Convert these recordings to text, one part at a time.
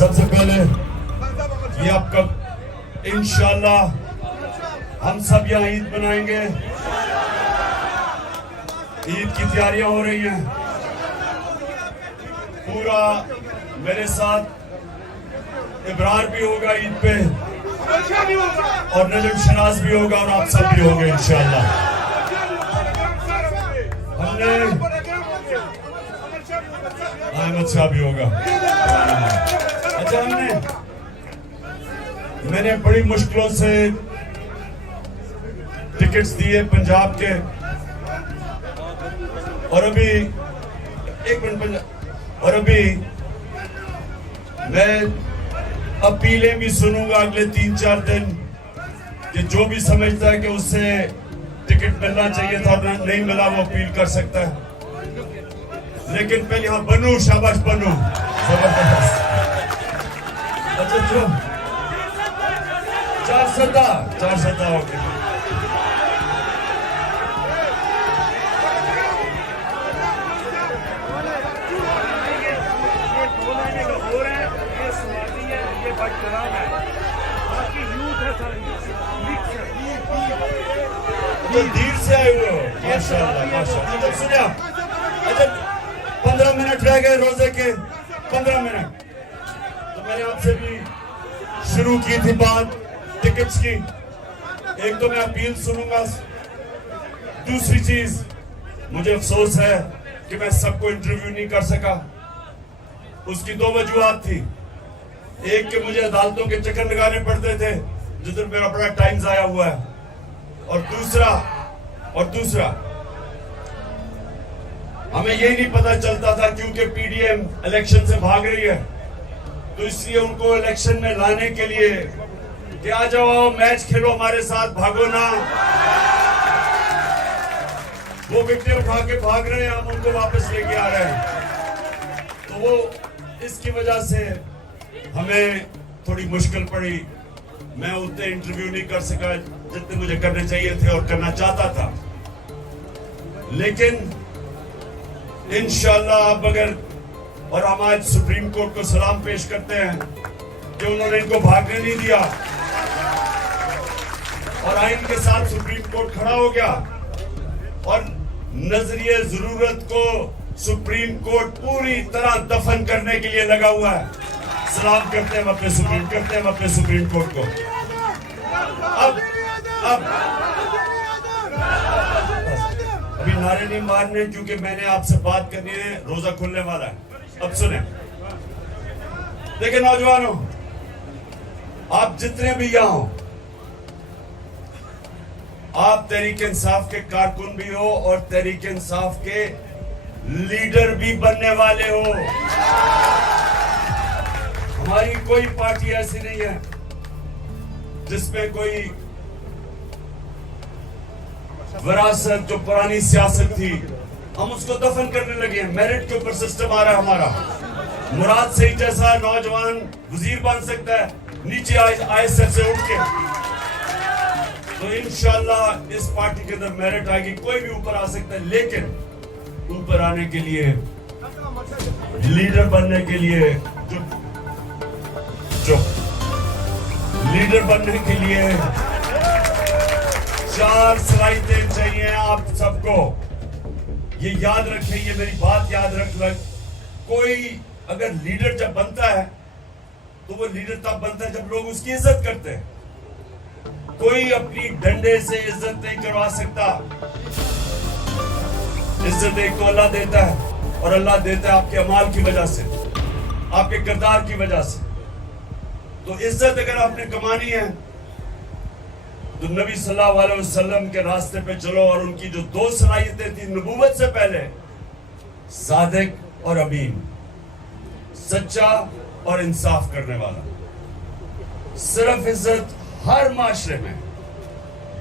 سب سے پہلے یہ آپ کا انشاءاللہ ہم سب یہاں عید منائیں گے. عید کی تیاریاں ہو رہی ہیں. پورا میرے ساتھ ابرار بھی ہوگا عید پہ اور نجم شناز بھی ہوگا اور آپ سب بھی ہوگے انشاءاللہ. ہم نے احمد شاہ بھی ہوگا. اچھا میں نے بڑی مشکلوں سے ٹکٹس دیے پنجاب کے اور ابھی میں اپیلیں بھی سنوں گا اگلے 3-4 دن کہ جو بھی سمجھتا ہے کہ اس سے ٹکٹ ملنا چاہیے تھا اور نہیں ملا وہ اپیل کر سکتا ہے. لیکن پہلے یہاں بنو شاباش بنو زبردست. اچھا جو 4 اوکے. دیر سے آئے ہوئے ہو ماشاءاللہ ماشاءاللہ. جب سنیا اچھا 15 منٹ رہ گئے روزے کے 15 منٹ تو میں نے آپ سے بھی شروع کی تھی بات ٹکٹس کی. ایک تو میں اپیل سنوں گا. دوسری چیز مجھے افسوس ہے کہ میں سب کو انٹرویو نہیں کر سکا. اس کی 2 وجوہات تھی. ایک کہ مجھے عدالتوں کے چکر لگانے پڑتے تھے جدھر میرا بڑا ٹائم ضائع ہوا ہے اور دوسرا ہمیں یہ نہیں پتا چلتا تھا کیونکہ پی ڈی ایم الیکشن سے بھاگ رہی ہے تو اس لیے ان کو الیکشن میں لانے کے لیے کہ آ جاؤ میچ کھیلو ہمارے ساتھ بھاگو نا. وہ وکٹیں اٹھا کے بھاگ رہے ہیں ہم ان کو واپس لے کے آ رہے ہیں. تو وہ اس کی وجہ سے ہمیں تھوڑی مشکل پڑی. میں اتنے انٹرویو نہیں کر سکا جتنے مجھے کرنے چاہیے تھے اور کرنا چاہتا تھا. لیکن انشاءاللہ اب اگر اور ہم آج سپریم کورٹ کو سلام پیش کرتے ہیں کہ انہوں نے ان کو بھاگنے نہیں دیا اور آئین کے ساتھ سپریم کورٹ کھڑا ہو گیا اور نظریہ ضرورت کو سپریم کورٹ پوری طرح دفن کرنے کے لیے لگا ہوا ہے. سلام کرتے ہیں اپنے سپریم کورٹ کو. اب ابھی نعرے نہیں مارنے کیونکہ میں نے آپ سے بات کرنی ہے. روزہ کھلنے والا ہے. اب سنیں دیکھیں نوجوانوں آپ جتنے بھی یہاں ہو آپ تحریک انصاف کے کارکن بھی ہو اور تحریک انصاف کے لیڈر بھی بننے والے ہو. ہماری کوئی پارٹی ایسی نہیں ہے جس میں کوئی وراثت جو پرانی سیاست تھی ہم اس کو دفن کرنے لگے ہیں. میرٹ کے اوپر سسٹم آ رہا ہے ہمارا. مراد سعید جیسا نوجوان وزیر بن سکتا ہے نیچے ISF سے اٹھ کے. تو انشاءاللہ اس پارٹی کے اندر میرٹ آئے گی. کوئی بھی اوپر آ سکتا ہے لیکن اوپر آنے کے لیے لیڈر بننے کے لیے لیڈر بننے کے لیے 4 صلاحیتیں چاہیے آپ سب کو. یہ یاد رکھیں, یہ میری بات یاد رکھ لیں. کوئی اگر لیڈر جب بنتا ہے تو وہ لیڈر تب بنتا ہے جب لوگ اس کی عزت کرتے ہیں. کوئی اپنی ڈنڈے سے عزت نہیں کروا سکتا. عزت ایک تو اللہ دیتا ہے اور اللہ دیتا ہے آپ کے اعمال کی وجہ سے, آپ کے کردار کی وجہ سے. تو عزت اگر آپ نے کمانی ہے تو نبی صلی اللہ علیہ وسلم کے راستے پہ چلو. اور ان کی جو 2 صلاحیتیں تھیں نبوت سے پہلے, صادق اور امین, سچا اور انصاف کرنے والا. صرف عزت ہر معاشرے میں,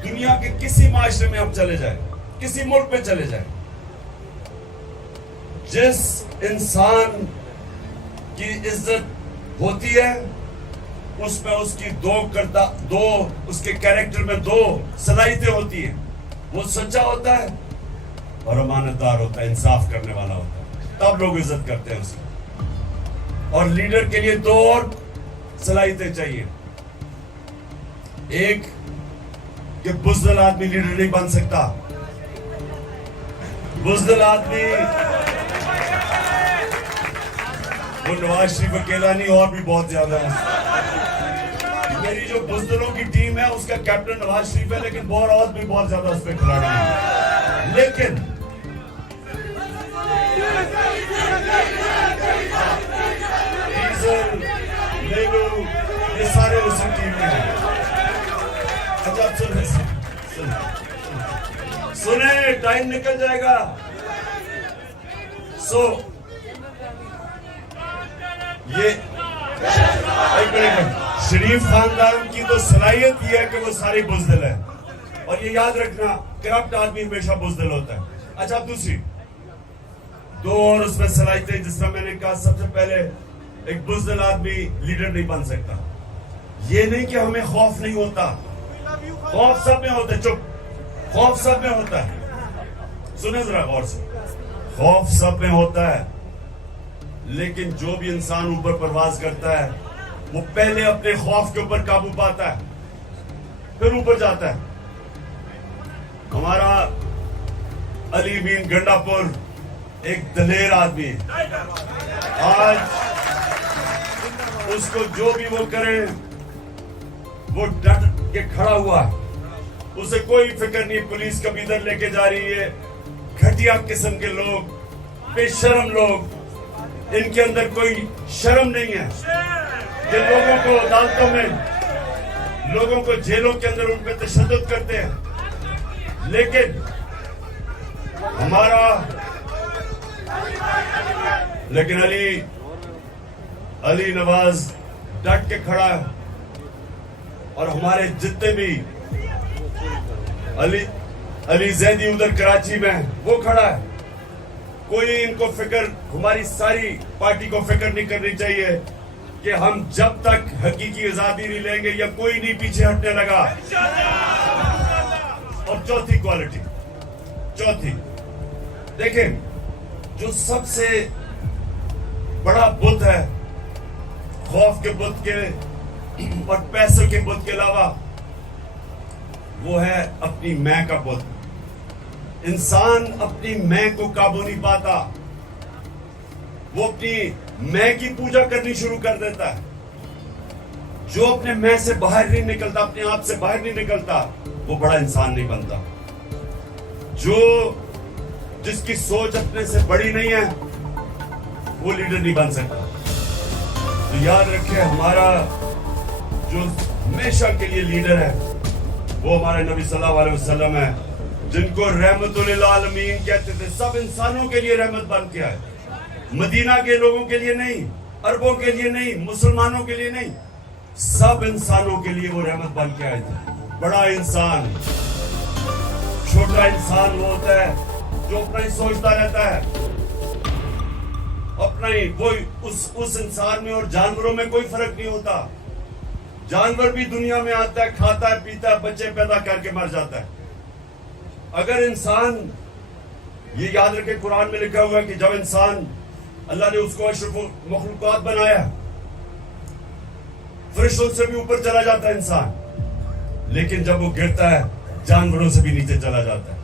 دنیا کے کسی معاشرے میں آپ چلے جائیں, کسی ملک میں چلے جائیں, جس انسان کی عزت ہوتی ہے اس میں اس کی 2 اس کے کیریکٹر میں 2 صلاحیتیں ہوتی ہیں. وہ سچا ہوتا ہے اور امانت دار ہوتا ہے, انصاف کرنے والا ہوتا ہے. تب لوگ عزت کرتے ہیں اس کو. اور لیڈر کے لیے دو اور صلاحیتیں چاہیے. ایک کہ بزدل آدمی لیڈر نہیں بن سکتا. بزدل آدمی وہ نواز شریف اکیلا نہیں، اور بھی بہت زیادہ ہے. میری جو بزدلوں کی ٹیم ہے اس کا کیپٹن نواز شریف ہے، لیکن بہت اور بھی بہت زیادہ اس پہ کھلاڑی ہیں. لیکن یہ سارے اس ٹیم میں ہیں. اچھا سنیں، ٹائم نکل جائے گا. یہ شریف خاندان کی تو صلاحیت یہ ہے کہ وہ سارے بزدل ہیں، اور یہ یاد رکھنا کرپٹ آدمی ہمیشہ بزدل ہوتا ہے. اچھا دوسری دو اور اس میں صلاحیتیں، جس طرح میں نے کہا سب سے پہلے ایک بزدل آدمی لیڈر نہیں بن سکتا. یہ نہیں کہ ہمیں خوف نہیں ہوتا، خوف سب میں ہوتا ہے. چپ، خوف سب میں ہوتا ہے. سنیں ذرا غور سے، خوف سب میں ہوتا ہے، لیکن جو بھی انسان اوپر پرواز کرتا ہے وہ پہلے اپنے خوف کے اوپر قابو پاتا ہے، پھر اوپر جاتا ہے. ہمارا علی مین گنڈا پور ایک دلیر آدمی ہے. آج اس کو جو بھی وہ کرے وہ ڈٹ کے کھڑا ہوا ہے. اسے کوئی فکر نہیں پولیس کبھی ادھر لے کے جا رہی ہے. گھٹیا قسم کے لوگ، بے شرم لوگ، ان کے اندر کوئی شرم نہیں ہے کہ لوگوں کو عدالتوں میں، لوگوں کو جیلوں کے اندر ان پہ تشدد کرتے ہیں. لیکن ہمارا علی نواز ڈٹ کے کھڑا ہے، اور ہمارے جتنے بھی علی زیدی ادھر کراچی میں وہ کھڑا ہے. کوئی ان کو فکر، ہماری ساری پارٹی کو فکر نہیں کرنی چاہیے کہ ہم جب تک حقیقی آزادی نہیں لیں گے یا کوئی نہیں پیچھے ہٹنے لگا. اور چوتھی کوالٹی، دیکھیں جو سب سے بڑا بت ہے خوف کے بت کے اور پیسوں کے بت کے علاوہ، وہ ہے اپنی میں کا بت. انسان اپنی میں کو قابو نہیں پاتا، وہ اپنی میں کی پوجا کرنی شروع کر دیتا ہے. جو اپنے میں سے باہر نہیں نکلتا، اپنے آپ سے باہر نہیں نکلتا، وہ بڑا انسان نہیں بنتا. جس کی سوچ اپنے سے بڑی نہیں ہے وہ لیڈر نہیں بن سکتا. تو یاد رکھیں، ہمارا جو ہمیشہ کے لیے لیڈر ہے وہ ہمارے نبی صلی اللہ علیہ وسلم ہے، جن کو رحمت للعالمین کہتے تھے. سب انسانوں کے لیے رحمت بن کے آئے، مدینہ کے لوگوں کے لیے نہیں، عربوں کے لیے نہیں، مسلمانوں کے لیے نہیں، سب انسانوں کے لیے وہ رحمت بن کے آئے تھے. بڑا انسان، چھوٹا انسان وہ ہوتا ہے جو اپنا ہی سوچتا رہتا ہے، اپنا ہی. کوئی اس انسان میں اور جانوروں میں کوئی فرق نہیں ہوتا. جانور بھی دنیا میں آتا ہے، کھاتا ہے، پیتا ہے، بچے پیدا کر کے مر جاتا ہے. اگر انسان، یہ یاد رکھے قرآن میں لکھا ہوا ہے کہ جب انسان، اللہ نے اس کو اشرف مخلوقات بنایا، فرشتوں سے بھی اوپر چلا جاتا ہے انسان، لیکن جب وہ گرتا ہے جانوروں سے بھی نیچے چلا جاتا ہے.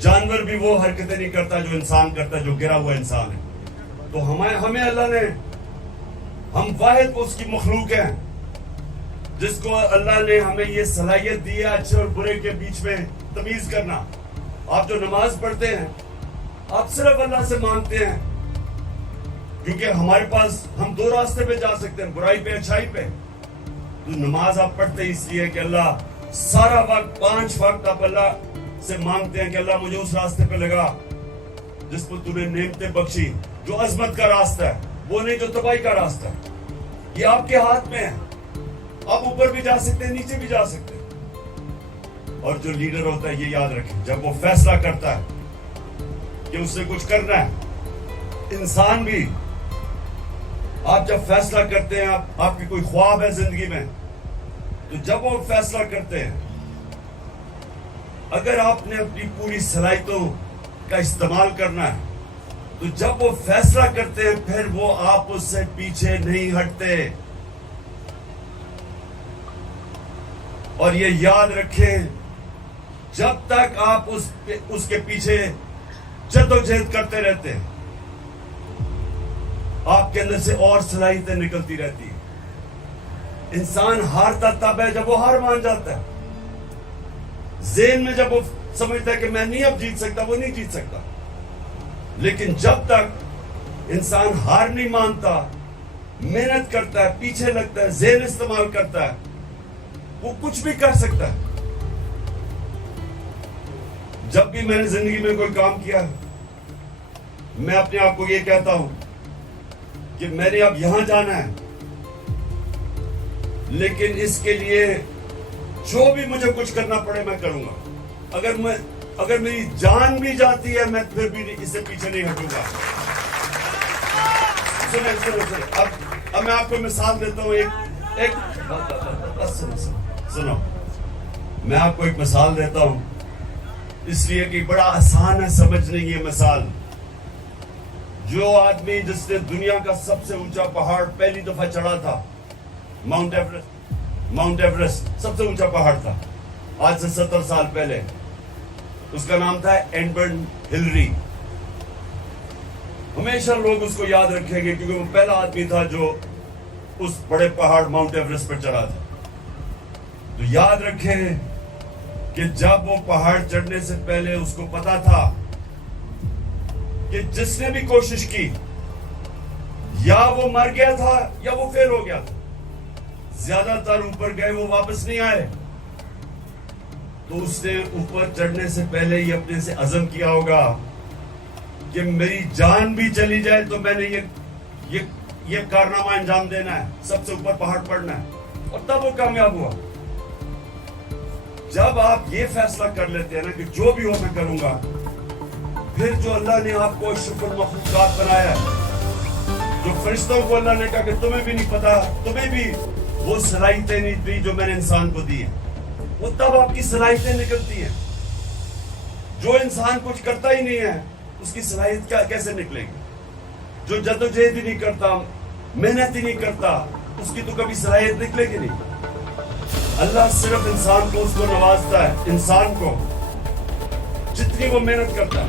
جانور بھی وہ حرکتیں نہیں کرتا جو انسان کرتا ہے، جو گرا ہوا انسان ہے. تو ہمیں اللہ نے، ہم واحد اس کی مخلوق ہیں جس کو اللہ نے ہمیں یہ صلاحیت دی ہے اچھے اور برے کے بیچ میں تمیز کرنا. آپ جو نماز پڑھتے ہیں آپ صرف اللہ سے مانگتے ہیں، کیونکہ ہمارے پاس، ہم دو راستے پہ جا سکتے ہیں، برائی پہ، اچھائی پہ. تو نماز آپ پڑھتے اس لیے کہ اللہ سارا وقت، 5 وقت آپ اللہ سے مانگتے ہیں کہ اللہ مجھے اس راستے پہ لگا جس پر تم نے نعمتیں بخشی، جو عظمت کا راستہ ہے، وہ نہیں جو تباہی کا راستہ ہے. یہ آپ کے ہاتھ میں ہے، آپ اوپر بھی جا سکتے ہیں، نیچے بھی جا سکتے ہیں. اور جو لیڈر ہوتا ہے یہ یاد رکھیں، جب وہ فیصلہ کرتا ہے کہ اس سے کچھ کرنا ہے، انسان بھی، آپ جب فیصلہ کرتے ہیں، آپ کی کوئی خواب ہے زندگی میں، تو جب وہ فیصلہ کرتے ہیں، اگر آپ نے اپنی پوری صلاحیتوں کا استعمال کرنا ہے تو جب وہ فیصلہ کرتے ہیں پھر وہ آپ اس سے پیچھے نہیں ہٹتے. اور یہ یاد رکھیں جب تک آپ اس کے پیچھے جدوجہد کرتے رہتے ہیں آپ کے اندر سے اور صلاحیتیں نکلتی رہتی ہیں. انسان ہارتا تب ہے جب وہ ہار مان جاتا ہے. ذہن میں جب وہ سمجھتا ہے کہ میں نہیں اب جیت سکتا, وہ نہیں جیت سکتا. لیکن جب تک انسان ہار نہیں مانتا, محنت کرتا ہے, پیچھے لگتا ہے, ذہن استعمال کرتا ہے, وہ کچھ بھی کر سکتا ہے. جب بھی میں نے زندگی میں کوئی کام کیا میں اپنے آپ کو یہ کہتا ہوں کہ میں نے اب یہاں جانا ہے, لیکن اس کے لیے جو بھی مجھے کچھ کرنا پڑے میں کروں گا. اگر میری جان بھی جاتی ہے میں پھر بھی اس سے پیچھے نہیں ہٹوں گا. اب میں آپ کو مثال دیتا ہوں. سنو, میں آپ کو ایک مثال دیتا ہوں اس لیے کہ بڑا آسان ہے سمجھنے کی یہ مثال. جو آدمی جس نے دنیا کا سب سے اونچا پہاڑ پہلی دفعہ چڑھا تھا, ماؤنٹ ایورسٹ سب سے اونچا پہاڑ تھا آج سے 70 سال پہلے, اس کا نام تھا ایڈمنڈ ہلری. ہمیشہ لوگ اس کو یاد رکھیں گے کیونکہ وہ پہلا آدمی تھا جو اس بڑے پہاڑ ماؤنٹ ایورسٹ پر چڑھا تھا. تو یاد رکھیں کہ جب وہ پہاڑ چڑھنے سے پہلے اس کو پتا تھا کہ جس نے بھی کوشش کی یا وہ مر گیا تھا یا وہ فیل ہو گیا تھا. زیادہ تر اوپر گئے وہ واپس نہیں آئے. تو اس نے اوپر چڑھنے سے پہلے ہی اپنے سے عزم کیا ہوگا کہ میری جان بھی چلی جائے تو میں نے یہ کارنامہ انجام دینا ہے, سب سے اوپر پہاڑ پڑنا ہے. اور تب وہ کامیاب ہوا. جب آپ یہ فیصلہ کر لیتے ہیں نا کہ جو بھی ہو میں کروں گا, پھر جو اللہ نے آپ کو اشرف المخلوقات بنایا ہے, جو فرشتوں کو اللہ نے کہا کہ تمہیں بھی نہیں پتا, تمہیں بھی وہ صلاحیتیں نہیں دی جو میں نے انسان کو دی ہیں, وہ تب آپ کی صلاحیتیں نکلتی ہیں. جو انسان کچھ کرتا ہی نہیں ہے اس کی صلاحیت کیسے نکلے گی؟ جو جدوجہد ہی نہیں کرتا, محنت ہی نہیں کرتا, اس کی تو کبھی صلاحیت نکلے گی نہیں. اللہ صرف انسان کو اس کو نوازتا ہے, انسان کو جتنی وہ محنت کرتا ہے.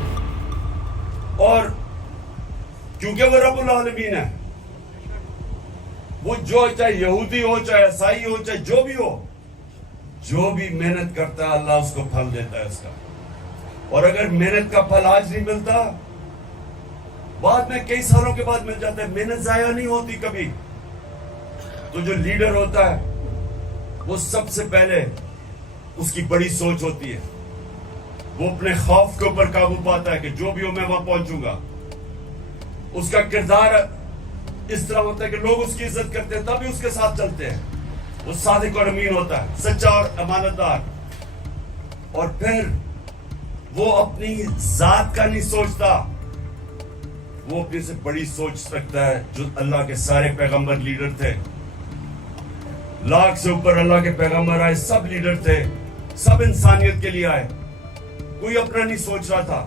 اور کیونکہ وہ رب العالمین ہے, وہ جو چاہے یہودی ہو, چاہے عیسائی ہو, چاہے جو بھی ہو, جو بھی محنت کرتا ہے اللہ اس کو پھل دیتا ہے اس کا. اور اگر محنت کا پھل آج نہیں ملتا, بعد میں کئی سالوں کے بعد مل جاتا ہے. محنت ضائع نہیں ہوتی کبھی. تو جو لیڈر ہوتا ہے وہ سب سے پہلے اس کی بڑی سوچ ہوتی ہے. وہ اپنے خوف کے اوپر قابو پاتا ہے کہ جو بھی ہو میں وہاں پہنچوں گا. اس کا کردار اس طرح ہوتا ہے کہ لوگ اس کی عزت کرتے ہیں تبھی اس کے ساتھ چلتے ہیں. وہ صادق اور امین ہوتا ہے, سچا اور امانت دار. اور پھر وہ اپنی ذات کا نہیں سوچتا, وہ اپنے سے بڑی سوچ رکھتا ہے. جو اللہ کے سارے پیغمبر لیڈر تھے, لاکھ سے اوپر اللہ کے پیغمبر آئے, سب لیڈر تھے, سب انسانیت کے لیے آئے, کوئی اپنا نہیں سوچ رہا تھا.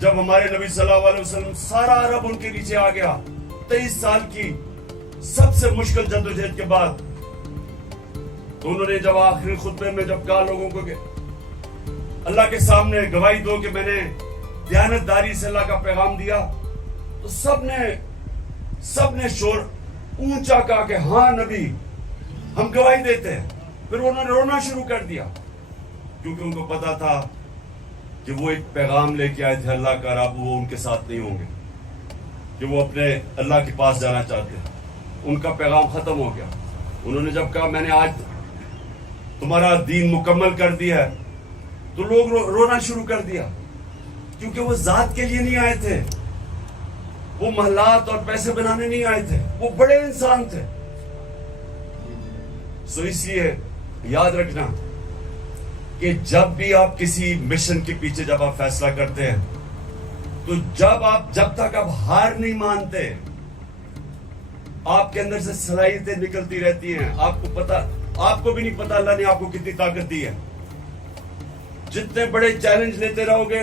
جب ہمارے نبی صلی اللہ علیہ وسلم سارا عرب ان کے نیچے آ گیا 23 سال کی سب سے مشکل جدوجہد کے بعد, تو انہوں نے جب آخری خطبے میں جب کہا لوگوں کو کہ اللہ کے سامنے گواہی دو کہ میں نے دیانتداری سے اللہ کا پیغام دیا, تو سب نے شور اونچا کہا کہ ہاں نبی ہم گواہی دیتے ہیں. پھر انہوں نے رونا شروع کر دیا کیونکہ ان کو پتا تھا کہ وہ ایک پیغام لے کے آئے تھے اللہ کا, اب وہ ان کے ساتھ نہیں ہوں گے, کہ وہ اپنے اللہ کے پاس جانا چاہتے ہیں. ان کا پیغام ختم ہو گیا. انہوں نے جب کہا میں نے آج تمہارا دین مکمل کر دیا ہے, تو لوگ رونا شروع کر دیا کیونکہ وہ ذات کے لیے نہیں آئے تھے, وہ محلات اور پیسے بنانے نہیں آئے تھے, وہ بڑے انسان تھے. سو اس لیے یاد رکھنا کہ جب بھی آپ کسی مشن کے پیچھے جب آپ فیصلہ کرتے ہیں, تو جب تک آپ ہار نہیں مانتے, آپ کے اندر سے صلاحیتیں نکلتی رہتی ہیں. آپ کو بھی نہیں پتا اللہ نے آپ کو کتنی طاقت دی ہے. جتنے بڑے چیلنج لیتے رہو گے